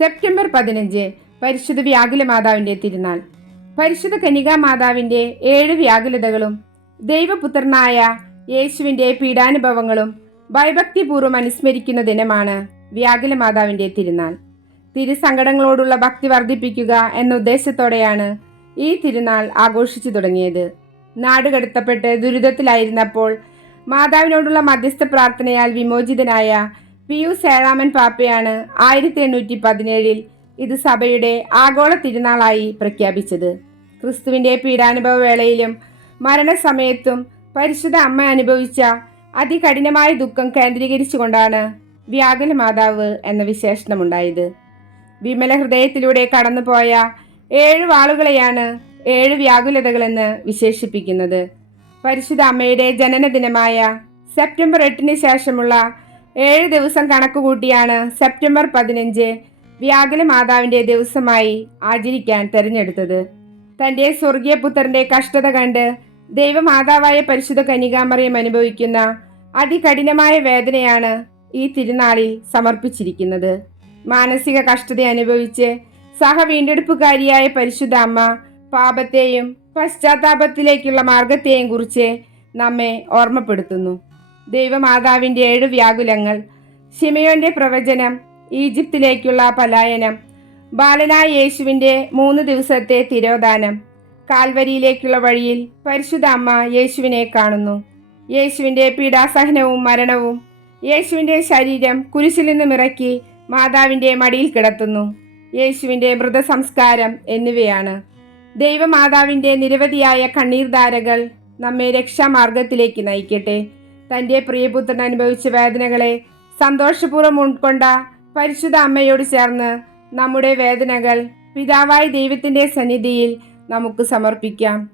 September പതിനഞ്ച് പരിശുദ്ധ വ്യാകുല മാതാവിന്റെ തിരുനാൾ. പരിശുദ്ധ കനികാ മാതാവിന്റെ ഏഴ് വ്യാകുലതകളും ദൈവപുത്രനായ യേശുവിന്റെ പീഡാനുഭവങ്ങളും ഭയഭക്തിപൂർവം അനുസ്മരിക്കുന്ന ദിനമാണ് വ്യാകുല മാതാവിന്റെ തിരുനാൾ. തിരുസങ്കടങ്ങളോടുള്ള ഭക്തി വർദ്ധിപ്പിക്കുക എന്ന ഉദ്ദേശത്തോടെയാണ് ഈ തിരുനാൾ ആഘോഷിച്ചു തുടങ്ങിയത്. നാടുകടത്തപ്പെട്ട് ദുരിതത്തിലായിരുന്നപ്പോൾ മാതാവിനോടുള്ള മധ്യസ്ഥ പ്രാർത്ഥനയാൽ വിമോചിതനായ പിയൂസ് സേഴാമൻ പാപ്പയാണ് ആയിരത്തി എണ്ണൂറ്റി പതിനേഴിൽ ഇത് സഭയുടെ ആഗോള തിരുനാളായി പ്രഖ്യാപിച്ചത്. ക്രിസ്തുവിന്റെ പീഡാനുഭവ വേളയിലും മരണസമയത്തും പരിശുദ്ധ അമ്മ അനുഭവിച്ച അതികഠിനമായ ദുഃഖം കേന്ദ്രീകരിച്ചുകൊണ്ടാണ് വ്യാകുല മാതാവ് എന്ന വിശേഷണമുണ്ടായത്. വിമല ഹൃദയത്തിലൂടെ കടന്നുപോയ ഏഴ് വാളുകളെയാണ് ഏഴ് വ്യാകുലതകളെന്ന് വിശേഷിപ്പിക്കുന്നത്. പരിശുദ്ധ അമ്മയുടെ ജനനദിനമായ സെപ്റ്റംബർ എട്ടിന് ശേഷമുള്ള ഏഴ് ദിവസം കണക്കുകൂട്ടിയാണ് സെപ്റ്റംബർ പതിനഞ്ച് വ്യാകുല മാതാവിന്റെ ദിവസമായി ആചരിക്കാൻ തെരഞ്ഞെടുത്തത്. തന്റെ സ്വർഗീയ പുത്രന്റെ കഷ്ടത കണ്ട് ദൈവമാതാവായ പരിശുദ്ധ കനികാമറിയം അനുഭവിക്കുന്ന അതികഠിനമായ വേദനയാണ് ഈ തിരുനാളിൽ സമർപ്പിച്ചിരിക്കുന്നത്. മാനസിക കഷ്ടത അനുഭവിച്ച് സഹ വീണ്ടെടുപ്പുകാരിയായ പരിശുദ്ധ അമ്മ പാപത്തെയും പശ്ചാത്താപത്തിലേക്കുള്ള മാർഗത്തെയും കുറിച്ച് നമ്മെ ഓർമ്മപ്പെടുത്തുന്നു. ദൈവമാതാവിന്റെ ഏഴ് വ്യാകുലങ്ങൾ ഷിമയോന്റെ പ്രവചനം ഈജിപ്തിലേക്കുള്ള പലായനം ബാലനായ യേശുവിന്റെ മൂന്ന് ദിവസത്തെ തിരോധാനം കാൽവരിയിലേക്കുള്ള വഴിയിൽ പരിശുദ്ധ അമ്മ യേശുവിനെ കാണുന്നു. യേശുവിന്റെ പീഡാസഹനവും മരണവും യേശുവിന്റെ ശരീരം കുരിശിൽ നിന്നും ഇറക്കി മാതാവിന്റെ മടിയിൽ കിടത്തുന്നു. യേശുവിന്റെ മൃതസംസ്കാരം എന്നിവയാണ്. ദൈവമാതാവിന്റെ നിരവധിയായ കണ്ണീർധാരകൾ നമ്മെ രക്ഷാമാർഗത്തിലേക്ക് നയിക്കട്ടെ. തന്റെ പ്രിയപുത്രൻ അനുഭവിച്ച വേദനകളെ സന്തോഷപൂർവം ഉൾക്കൊണ്ട പരിശുദ്ധ അമ്മയോട് ചേർന്ന് നമ്മുടെ വേദനകൾ പിതാവായ ദൈവത്തിന്റെ സന്നിധിയിൽ നമുക്ക് സമർപ്പിക്കാം.